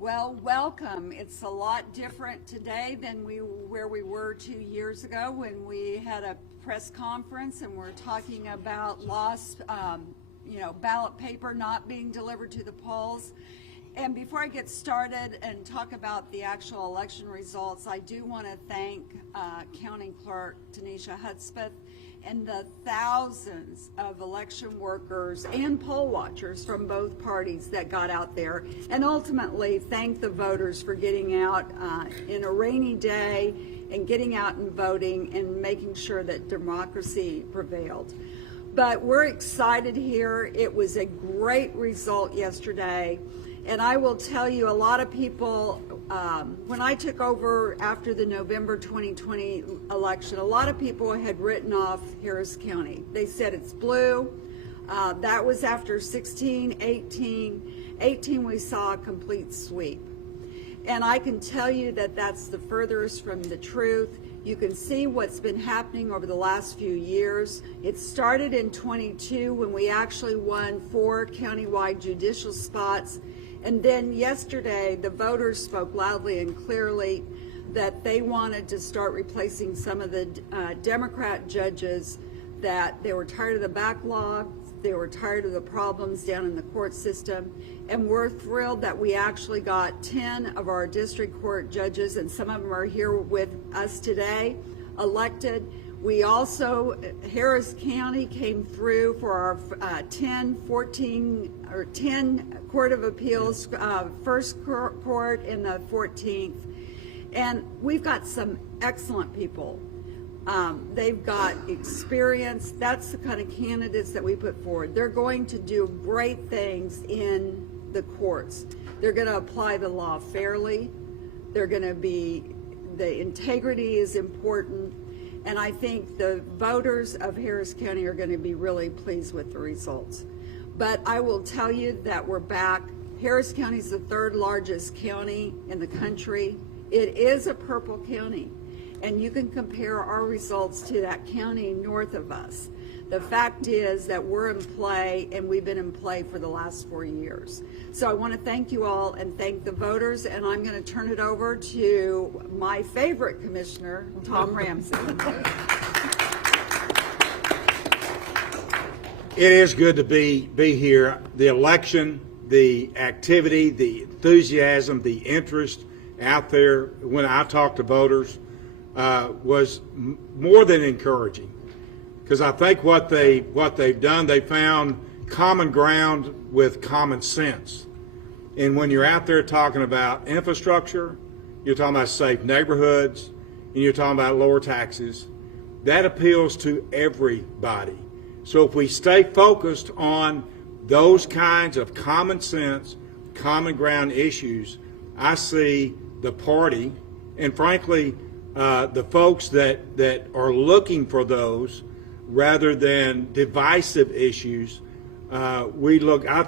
Well, welcome. It's a lot different today than where we were 2 years ago when we had a press conference and we're talking about lost, ballot paper not being delivered to the polls. And before I get started and talk about the actual election results, I do want to thank County Clerk Tanisha Hudspeth and the thousands of election workers and poll watchers from both parties that got out there, and ultimately thank the voters for getting out in a rainy day and getting out and voting and making sure that democracy prevailed. But we're excited here. It was a great result yesterday. And I will tell you, a lot of people, when I took over after the November 2020 election, a lot of people had written off Harris County. They said it's blue. That was after 16, 18. 18, we saw a complete sweep. And I can tell you that that's the furthest from the truth. You can see what's been happening over the last few years. It started in 22 when we actually won 4 countywide judicial spots. And then yesterday, the voters spoke loudly and clearly that they wanted to start replacing some of the Democrat judges, that they were tired of the backlog, they were tired of the problems down in the court system. And we're thrilled that we actually got 10 of our district court judges, and some of them are here with us today, elected. We also, Harris County came through for our 10 Court of Appeals, first court and the 14th. And we've got some excellent people. They've got experience. That's the kind of candidates that we put forward. They're going to do great things in the courts. They're going to apply the law fairly. They're going to be, the integrity is important. And I think the voters of Harris County are going to be really pleased with the results. But I will tell you that we're back. Harris County is the 3rd largest county in the country. It is a purple county, and you can compare our results to that county north of us. The fact is that we're in play, and we've been in play for the last 4 years. So I want to thank you all and thank the voters, and I'm going to turn it over to my favorite commissioner, Tom Ramsey. It is good to be here. The election, the activity, the enthusiasm, the interest out there when I talked to voters was more than encouraging. Because I think what they've done, they found common ground with common sense. And when you're out there talking about infrastructure, you're talking about safe neighborhoods, and you're talking about lower taxes, that appeals to everybody. So if we stay focused on those kinds of common sense, common ground issues, I see the party, and frankly, the folks that are looking for those rather than divisive issues, I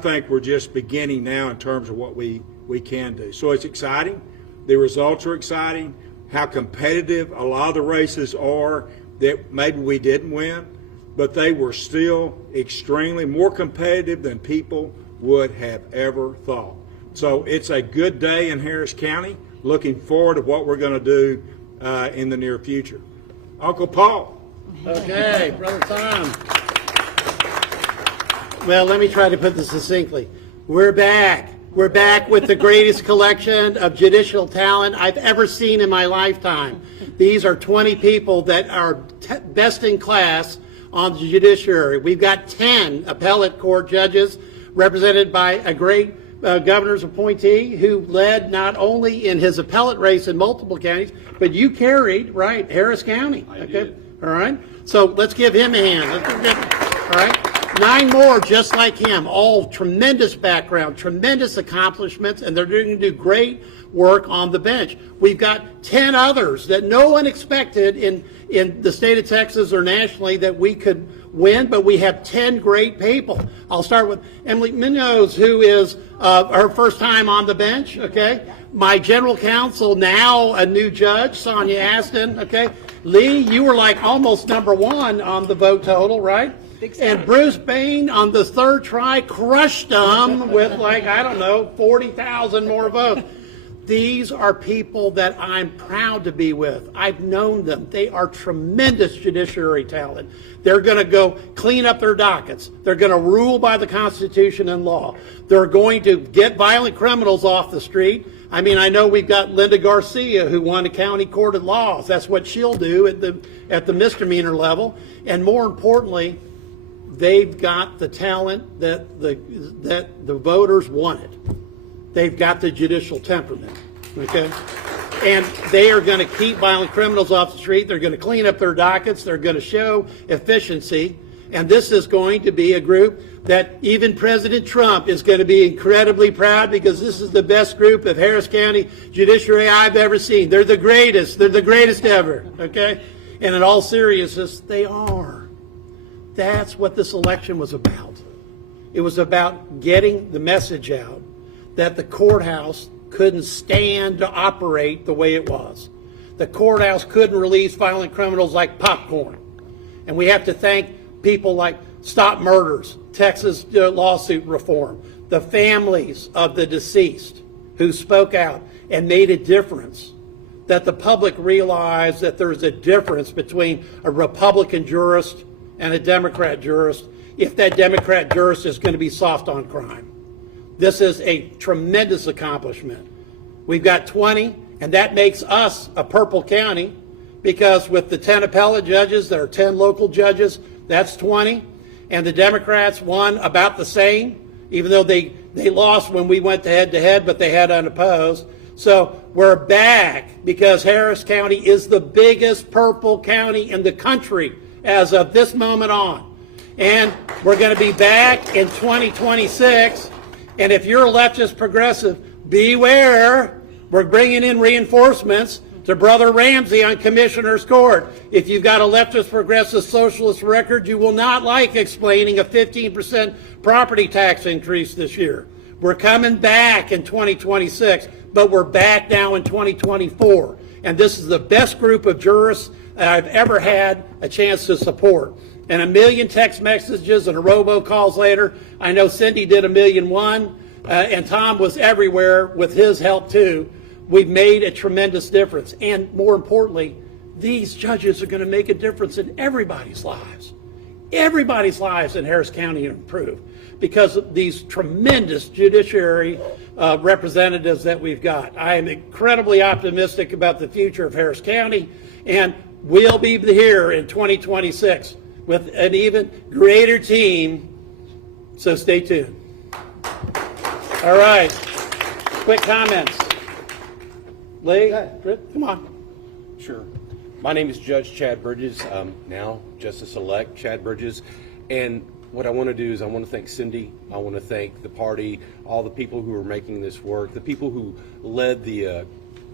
think we're just beginning now in terms of what we can do. So it's exciting. The results are exciting. How competitive a lot of the races are that maybe we didn't win, but they were still extremely more competitive than people would have ever thought. So it's a good day in Harris County. Looking forward to what we're going to do in the near future. Uncle Paul. Okay, Brother Tom. Well, let me try to put this succinctly. We're back. We're back with the greatest collection of judicial talent I've ever seen in my lifetime. These are 20 people that are best in class on the judiciary. We've got 10 appellate court judges represented by a great governor's appointee who led not only in his appellate race in multiple counties, but you carried, right, Harris County. I did. All right. So let's give him a hand. All right. 9 more just like him, all tremendous background, tremendous accomplishments, and they're going to do great work on the bench. We've got 10 others that no one expected in the state of Texas or nationally that we could win, but we have 10 great people. I'll start with Emily Munoz, who is her first time on the bench, okay? My general counsel, now a new judge, Sonia Aston, okay? Lee, you were like almost #1 on the vote total, right? And Bruce Bain on the 3rd try crushed them with like, I don't know, 40,000 more votes. These are people that I'm proud to be with. I've known them. They are tremendous judiciary talent. They're going to go clean up their dockets. They're going to rule by the Constitution and law. They're going to get violent criminals off the street. I mean, I know we've got Linda Garcia, who won a county court of laws. That's what she'll do at the misdemeanor level. And more importantly, they've got the talent that the voters wanted. They've got the judicial temperament, okay? And they are going to keep violent criminals off the street. They're going to clean up their dockets. They're going to show efficiency. And this is going to be a group that even President Trump is going to be incredibly proud, because this is the best group of Harris County judiciary I've ever seen. They're the greatest. They're the greatest ever, okay? And in all seriousness, they are. That's what this election was about. It was about getting the message out that the courthouse couldn't stand to operate the way it was. The courthouse couldn't release violent criminals like popcorn. And we have to thank people like Stop Murders, Texas lawsuit reform, the families of the deceased who spoke out and made a difference, that the public realized that there's a difference between a Republican jurist and a Democrat jurist, if that Democrat jurist is going to be soft on crime. This is a tremendous accomplishment. We've got 20, and that makes us a purple county, because with the 10 appellate judges, there are 10 local judges, that's 20. And the Democrats won about the same, even though they lost when we went head-to-head, but they had unopposed. So we're back because Harris County is the biggest purple county in the country as of this moment on. And we're going to be back in 2026. And if you're a leftist progressive, beware. We're bringing in reinforcements to Brother Ramsey on Commissioner's Court. If you've got a leftist progressive socialist record, you will not like explaining a 15% property tax increase this year. We're coming back in 2026, but we're back now in 2024. And this is the best group of jurists that I've ever had a chance to support. And 1 million text messages and a robocalls later, I know Cindy did 1.1 million, and Tom was everywhere with his help too. We've made a tremendous difference. And more importantly, these judges are going to make a difference in everybody's lives. Everybody's lives in Harris County improve because of these tremendous judiciary representatives that we've got. I am incredibly optimistic about the future of Harris County, and we'll be here in 2026 with an even greater team, so stay tuned. All right, quick comments. Lee, come on. Sure. My name is Judge Chad Bridges, now Justice-elect Chad Bridges, and what I want to do is I want to thank Cindy, I want to thank the party, all the people who are making this work, the people who led the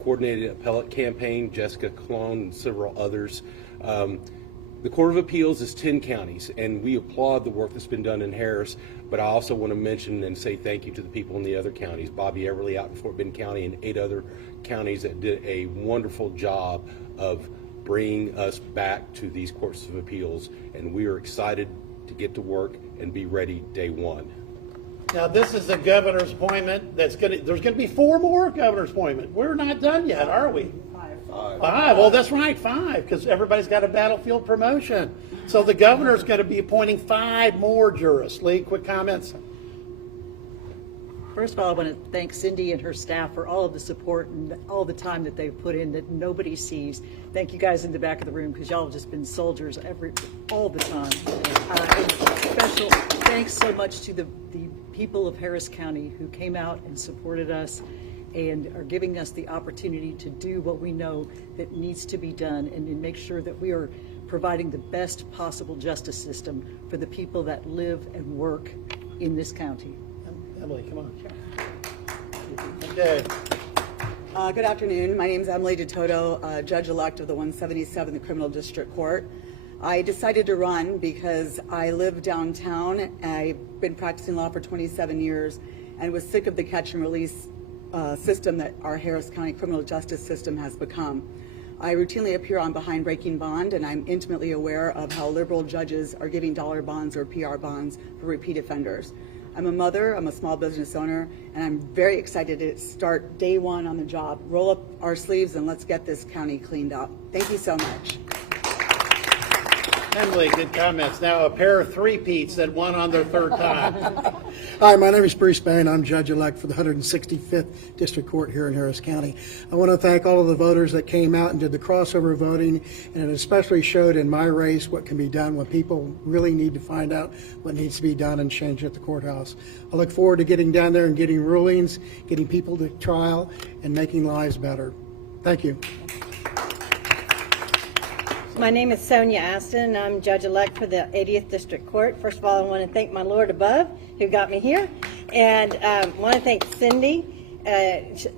coordinated appellate campaign, Jessica Clone and several others. The Court of Appeals is 10 counties, and we applaud the work that's been done in Harris, but I also want to mention and say thank you to the people in the other counties, Bobby Everly out in Fort Bend County and 8 other counties that did a wonderful job of bringing us back to these courts of appeals, and we are excited to get to work and be ready day one. Now, this is a governor's appointment there's going to be 4 more governor's appointments. We're not done yet, are we? 5. Well, that's right, 5, because everybody's got a battlefield promotion. So the governor's going to be appointing 5 more jurists. Lee, quick comments? First of all, I want to thank Cindy and her staff for all of the support and all the time that they've put in that nobody sees. Thank you guys in the back of the room, because y'all have just been soldiers all the time. And special thanks so much to the people of Harris County who came out and supported us and are giving us the opportunity to do what we know that needs to be done and to make sure that we are providing the best possible justice system for the people that live and work in this county. Emily, come on. Okay. Good afternoon. My name is Emily DeToto, Judge-elect of the 177th Criminal District Court. I decided to run because I live downtown. I've been practicing law for 27 years and was sick of the catch and release system that our Harris County criminal justice system has become. I routinely appear on Behind Breaking Bond, and I'm intimately aware of how liberal judges are giving dollar bonds or PR bonds for repeat offenders. I'm a mother, I'm a small business owner, and I'm very excited to start day one on the job. Roll up our sleeves and let's get this county cleaned up. Thank you so much. Emily, good comments. Now a pair of three-peats that won on their third time. Hi, my name is Bruce Bain. I'm judge-elect for the 165th District Court here in Harris County. I want to thank all of the voters that came out and did the crossover voting, and it especially showed in my race what can be done when people really need to find out what needs to be done and change at the courthouse. I look forward to getting down there and getting rulings, getting people to trial, and making lives better. Thank you. My name is Sonia Aston, and I'm judge-elect for the 80th District Court. First of all, I want to thank my Lord above who got me here, and I want to thank Cindy,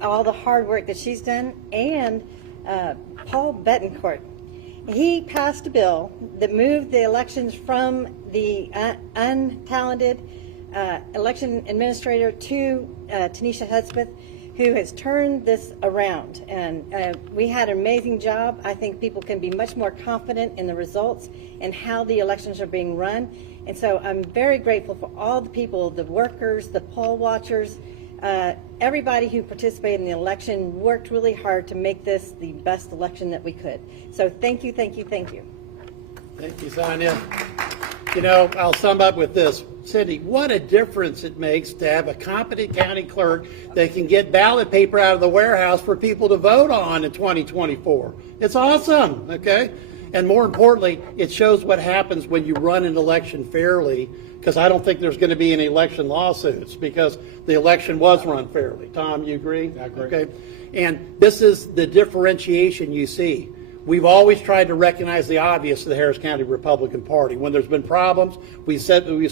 all the hard work that she's done, and Paul Bettencourt. He passed a bill that moved the elections from the untalented election administrator to Tanisha Hudspeth, who has turned this around. And we had an amazing job. I think people can be much more confident in the results and how the elections are being run. And so I'm very grateful for all the people, the workers, the poll watchers, everybody who participated in the election worked really hard to make this the best election that we could. So thank you, thank you, thank you. Thank you, Sonia. You know, I'll sum up with this. Cindy, what a difference it makes to have a competent county clerk that can get ballot paper out of the warehouse for people to vote on in 2024. It's awesome, okay? And more importantly, it shows what happens when you run an election fairly, because I don't think there's going to be any election lawsuits because the election was run fairly. Tom, you agree? I agree. Okay. And this is the differentiation you see. We've always tried to recognize the obvious of the Harris County Republican Party. When there's been problems, we've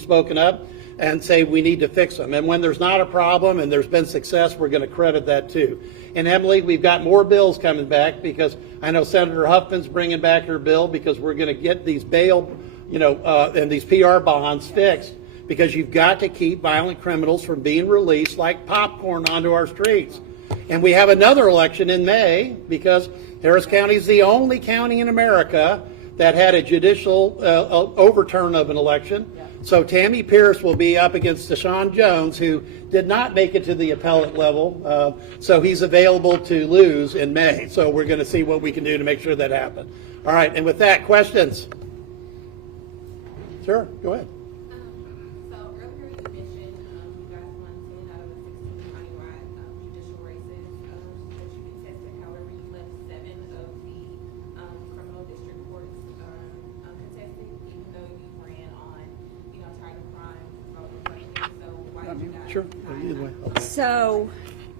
spoken up and say we need to fix them. And when there's not a problem and there's been success, we're going to credit that too. And Emily, we've got more bills coming back because I know Senator Huffman's bringing back her bill because we're going to get these bail, and these PR bonds fixed because you've got to keep violent criminals from being released like popcorn onto our streets. And we have another election in May because Harris County is the only county in America that had a judicial overturn of an election. Yeah. So Tammy Pierce will be up against Deshaun Jones, who did not make it to the appellate level. So he's available to lose in May. So we're going to see what we can do to make sure that happens. All right. And with that, questions? Sure. Go ahead. Sure. Either way. Okay. So,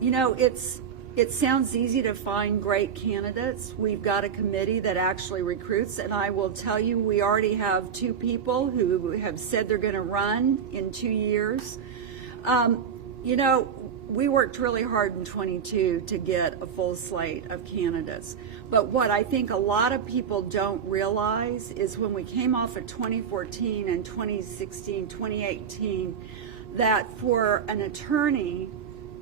it sounds easy to find great candidates. We've got a committee that actually recruits, and I will tell you, we already have 2 people who have said they're going to run in 2 years. We worked really hard in 22 to get a full slate of candidates. But what I think a lot of people don't realize is when we came off of 2014 and 2016, 2018, that for an attorney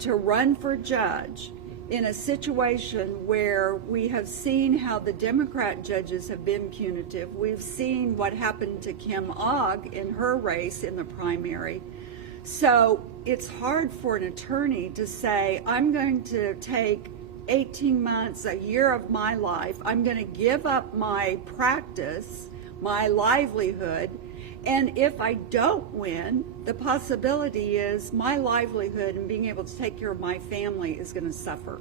to run for judge in a situation where we have seen how the Democrat judges have been punitive, we've seen what happened to Kim Ogg in her race in the primary. So it's hard for an attorney to say, I'm going to take 18 months, a year of my life, I'm going to give up my practice, my livelihood, and if I don't win, the possibility is my livelihood and being able to take care of my family is going to suffer.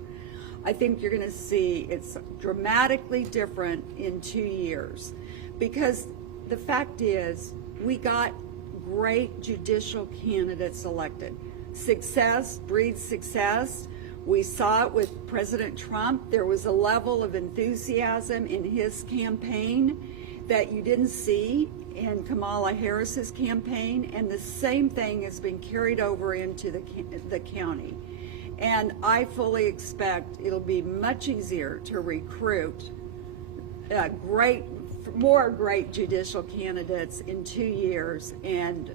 I think you're going to see it's dramatically different in 2 years because the fact is we got great judicial candidates elected. Success breeds success. We saw it with President Trump. There was a level of enthusiasm in his campaign that you didn't see in Kamala Harris's campaign, and the same thing has been carried over into the county. And I fully expect it'll be much easier to recruit more great judicial candidates in 2 years, and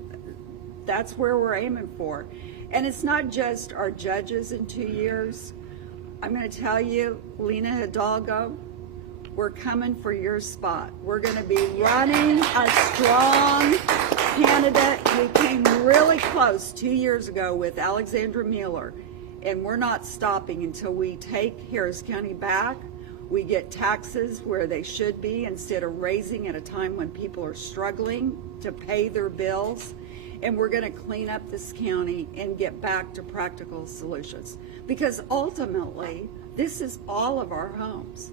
that's where we're aiming for. And it's not just our judges in 2 years. I'm going to tell you, Lena Hidalgo, we're coming for your spot. We're going to be running a strong candidate. We came really close 2 years ago with Alexandra Mueller, and we're not stopping until we take Harris County back. We get taxes where they should be instead of raising at a time when people are struggling to pay their bills. And we're going to clean up this county and get back to practical solutions. Because ultimately, this is all of our homes.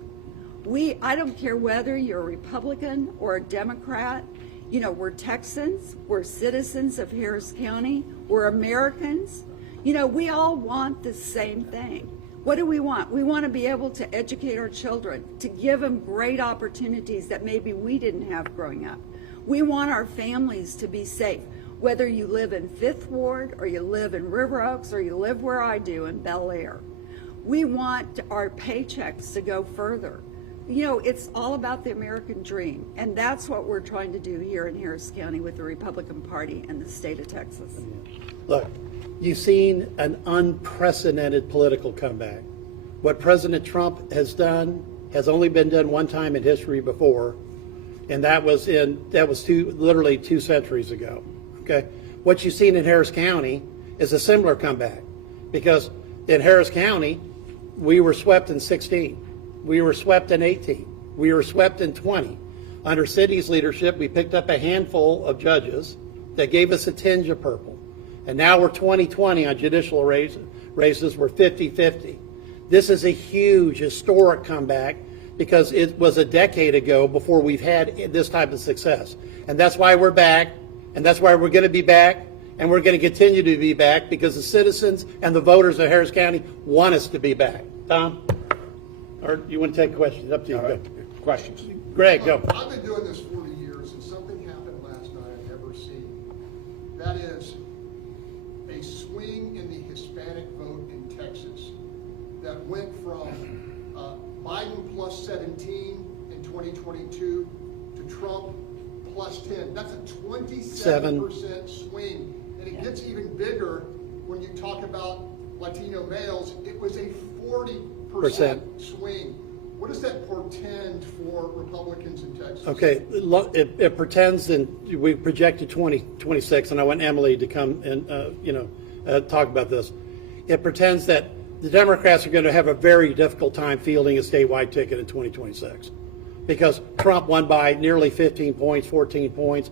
I don't care whether you're a Republican or a Democrat, you know, we're Texans, we're citizens of Harris County, we're Americans. You know, we all want the same thing. What do we want? We want to be able to educate our children, to give them great opportunities that maybe we didn't have growing up. We want our families to be safe, whether you live in 5th Ward or you live in River Oaks or you live where I do in Bel Air. We want our paychecks to go further. You know, it's all about the American dream, and that's what we're trying to do here in Harris County with the Republican Party and the state of Texas. Look, you've seen an unprecedented political comeback. What President Trump has done has only been done one time in history before, and that was literally 2 centuries ago. Okay, what you've seen in Harris County is a similar comeback, because in Harris County, we were swept in 16, we were swept in 18, we were swept in 20. Under Cindy's leadership, we picked up a handful of judges that gave us a tinge of purple. And now we're 20-20 on judicial races, we're 50-50. This is a huge, historic comeback, because it was a decade ago before we've had this type of success. And that's why we're back, and that's why we're going to be back, and we're going to continue to be back, because the citizens and the voters of Harris County want us to be back. Tom? Or you want to take questions? Up to you. Go. Questions? Greg, go. I've been doing this 40 years, and something happened last night I've never seen. That is a swing in the Hispanic vote in Texas that went from Biden plus 17 in 2022 to Trump plus 10. That's a 27% swing. And it gets even bigger when you talk about Latino males. It was a 40% swing. What does that portend for Republicans in Texas? Okay, it pretends, and we projected 2026, and I want Emily to come and talk about this. It pretends that the Democrats are going to have a very difficult time fielding a statewide ticket in 2026, because Trump won by nearly 15 points, 14 points,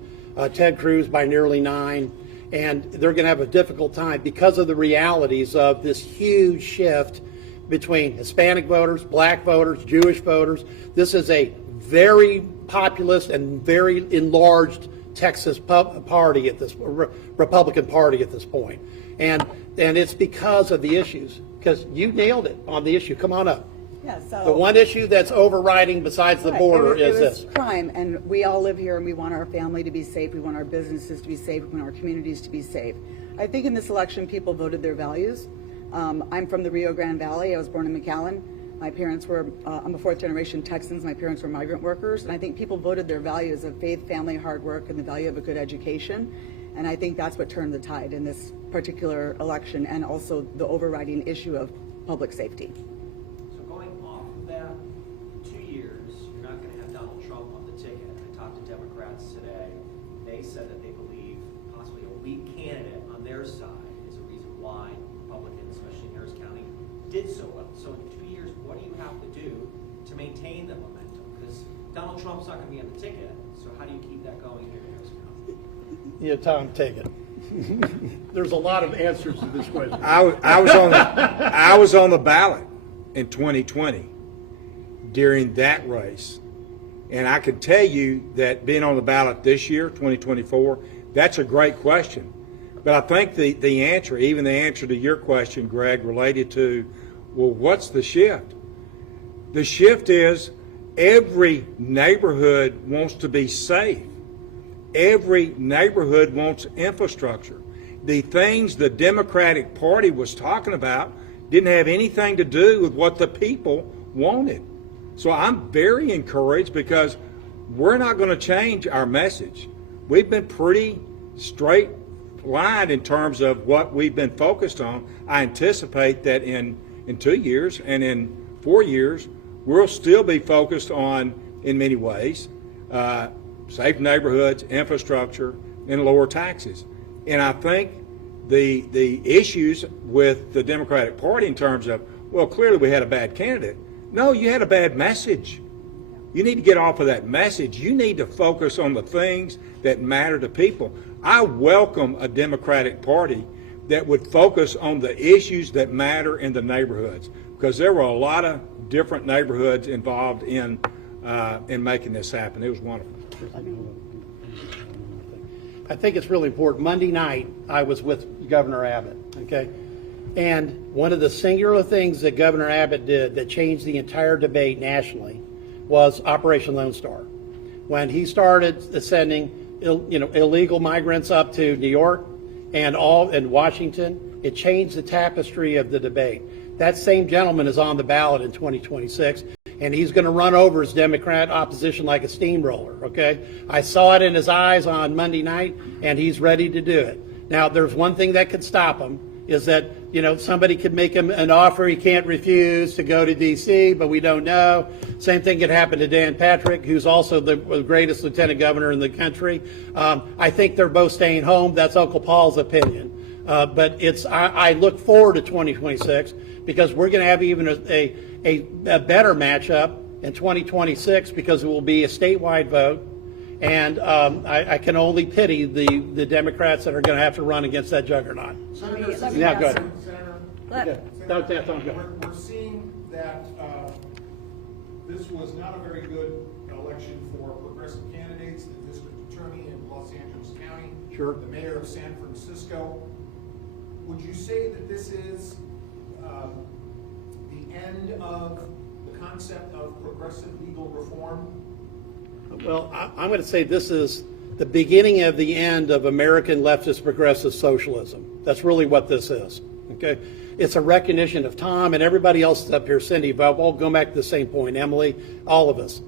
Ted Cruz by nearly 9, and they're going to have a difficult time because of the realities of this huge shift between Hispanic voters, black voters, Jewish voters. This is a very populist and very enlarged Texas party at this Republican Party at this point, and it's because of the issues. Because you nailed it on the issue. Come on up. Yeah, so the one issue that's overriding besides the border is this. Crime, and we all live here, and we want our family to be safe. We want our businesses to be safe. We want our communities to be safe. I think in this election, people voted their values. I'm from the Rio Grande Valley. I was born in McAllen. My parents were, I'm a 4th-generation Texans. My parents were migrant workers, and I think people voted their values of faith, family, hard work, and the value of a good education. And I think that's what turned the tide in this particular election, and also the overriding issue of public safety. So going off of that, 2 years, you're not going to have Donald Trump on the ticket. I talked to Democrats today. They said that they believe possibly a weak candidate on their side is a reason why Republicans, especially in Harris County, did so well. So in 2 years, what do you have to do to maintain the momentum? Because Donald Trump's not going to be on the ticket. So how do you keep that going here in Harris County? Yeah, Tom, take it. There's a lot of answers to this question. I was on the ballot in 2020 during that race, and I can tell you that being on the ballot this year, 2024, that's a great question. But I think the answer, even the answer to your question, Greg, related to, well, what's the shift? The shift is every neighborhood wants to be safe. Every neighborhood wants infrastructure. The things the Democratic Party was talking about didn't have anything to do with what the people wanted. So I'm very encouraged, because we're not going to change our message. We've been pretty straight lined in terms of what we've been focused on. I anticipate that in 2 years and in 4 years, we'll still be focused on, in many ways, safe neighborhoods, infrastructure, and lower taxes. And I think the issues with the Democratic Party in terms of, well, clearly we had a bad candidate. No, you had a bad message. You need to get off of that message. You need to focus on the things that matter to people. I welcome a Democratic Party that would focus on the issues that matter in the neighborhoods, because there were a lot of different neighborhoods involved in making this happen. It was wonderful. I think it's really important. Monday night, I was with Governor Abbott, okay? And one of the singular things that Governor Abbott did that changed the entire debate nationally was Operation Lone Star. When he started sending illegal migrants up to New York and all in Washington, it changed the tapestry of the debate. That same gentleman is on the ballot in 2026, and he's going to run over his Democrat opposition like a steamroller, okay? I saw it in his eyes on Monday night, and he's ready to do it. Now, there's one thing that could stop him, is that, somebody could make him an offer he can't refuse to go to D.C., but we don't know. Same thing could happen to Dan Patrick, who's also the greatest lieutenant governor in the country. I think they're both staying home. That's Uncle Paul's opinion. But I look forward to 2026 because we're going to have even a better matchup in 2026 because it will be a statewide vote. And I can only pity the Democrats that are going to have to run against that juggernaut. Senator, Yeah, go ahead. We're seeing that this was not a very good election for progressive candidates, the district attorney in Los Angeles County, Sure. the mayor of San Francisco. Would you say that this is the end of the concept of progressive legal reform? Well, I'm going to say this is the beginning of the end of American leftist progressive socialism. That's really what this is, okay? It's a recognition of Tom and everybody else up here, Cindy, but we'll go back to the same point, Emily, all of us.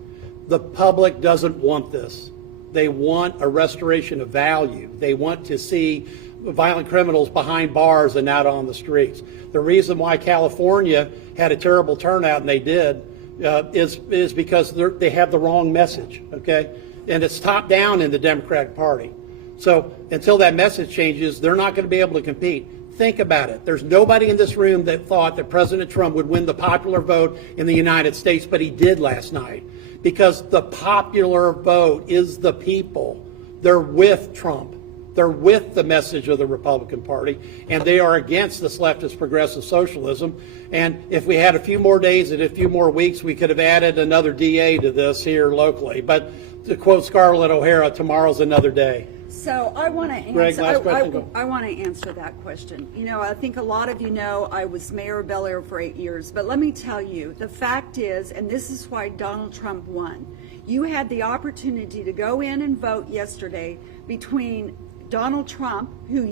The public doesn't want this. They want a restoration of value. They want to see violent criminals behind bars and not on the streets. The reason why California had a terrible turnout, and they did, is because they have the wrong message, okay? And it's top down in the Democratic Party. So until that message changes, they're not going to be able to compete. Think about it. There's nobody in this room that thought that President Trump would win the popular vote in the United States, but he did last night. Because the popular vote is the people. They're with Trump. They're with the message of the Republican Party, and they are against this leftist progressive socialism. And if we had a few more days and a few more weeks, we could have added another DA to this here locally. But to quote Scarlett O'Hara, tomorrow's another day. So I want to Greg, answer. last question. I want to answer that question. I think a lot of you know I was mayor of Bel Air for 8 years, but let me tell you, the fact is, and this is why Donald Trump won. You had the opportunity to go in and vote yesterday between Donald Trump, who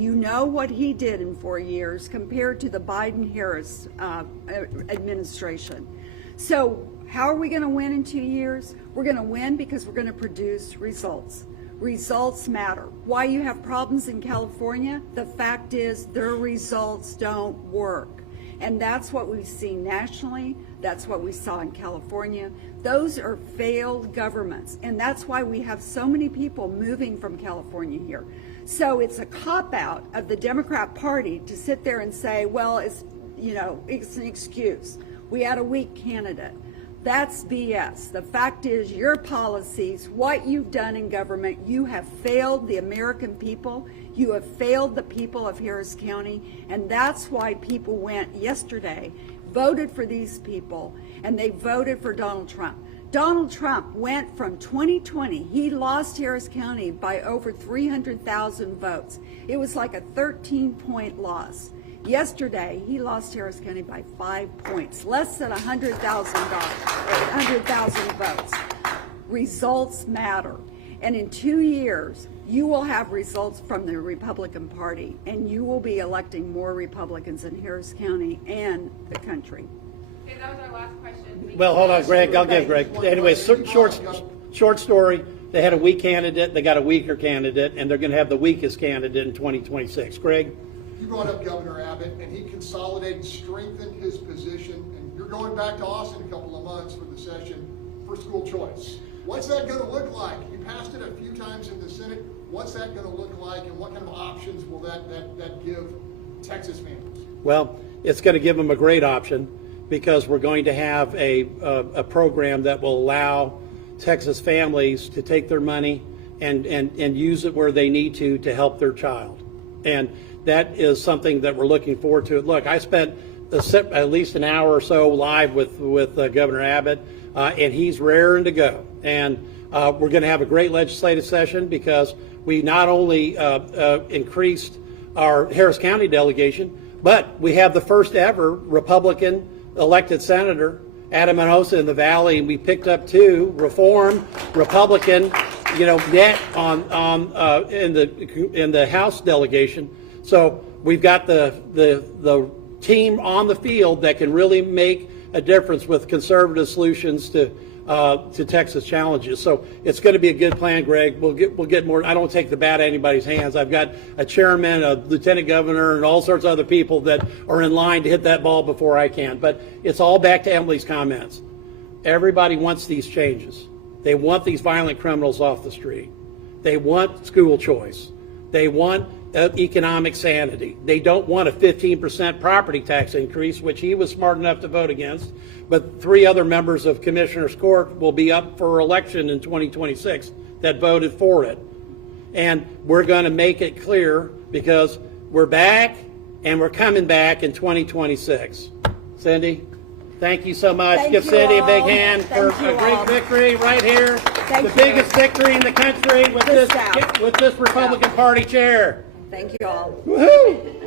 what he did in 4 years, compared to the Biden-Harris administration. So how are we going to win in 2 years? We're going to win because we're going to produce results. Results matter. Why you have problems in California? The fact is their results don't work. And that's what we've seen nationally. That's what we saw in California. Those are failed governments. And that's why we have so many people moving from California here. So it's a cop-out of the Democrat Party to sit there and say, well, it's an excuse. We had a weak candidate. That's BS. The fact is your policies, what you've done in government, you have failed the American people. You have failed the people of Harris County. And that's why people went yesterday, voted for these people, and they voted for Donald Trump. Donald Trump went from 2020, he lost Harris County by over 300,000 votes. It was like a 13-point loss. Yesterday, he lost Harris County by 5 points, less than 100,000 votes. Results matter. And in 2 years, you will have results from the Republican Party, and you will be electing more Republicans in Harris County and the country. Okay, that was our last question. Well, hold on, Greg. I'll give Greg. Anyway, short story. They had a weak candidate. They got a weaker candidate, and they're going to have the weakest candidate in 2026. Greg? You brought up Governor Abbott, and he consolidated and strengthened his position. And you're going back to Austin a couple of months for the session for school choice. What's that going to look like? You passed it a few times in the Senate. What's that going to look like, and what kind of options will that give Texas families? Well, it's going to give them a great option because we're going to have a program that will allow Texas families to take their money and use it where they need to help their child. And that is something that we're looking forward to. Look, I spent at least an hour or so live with Governor Abbott, and he's raring to go. And we're going to have a great legislative session because we not only increased our Harris County delegation, but we have the first ever Republican elected senator, Adam Manosa, in the Valley, and we picked up 2 Reform Republican, net in the House delegation. So we've got the team on the field that can really make a difference with conservative solutions to Texas challenges. So it's going to be a good plan, Greg. We'll get more. I don't take the bat out of anybody's hands. I've got a chairman, a lieutenant governor, and all sorts of other people that are in line to hit that ball before I can. But it's all back to Emily's comments. Everybody wants these changes. They want these violent criminals off the street. They want school choice. They want economic sanity. They don't want a 15% property tax increase, which he was smart enough to vote against. But 3 other members of Commissioner's Court will be up for election in 2026 that voted for it. And we're going to make it clear because we're back and we're coming back in 2026. Cindy, thank you so much. Thank Give you Cindy a all. big hand for Thank you a great all. victory right here. Thank the you. biggest victory in the country with Good this South. Republican Party chair. Thank you all. Woohoo!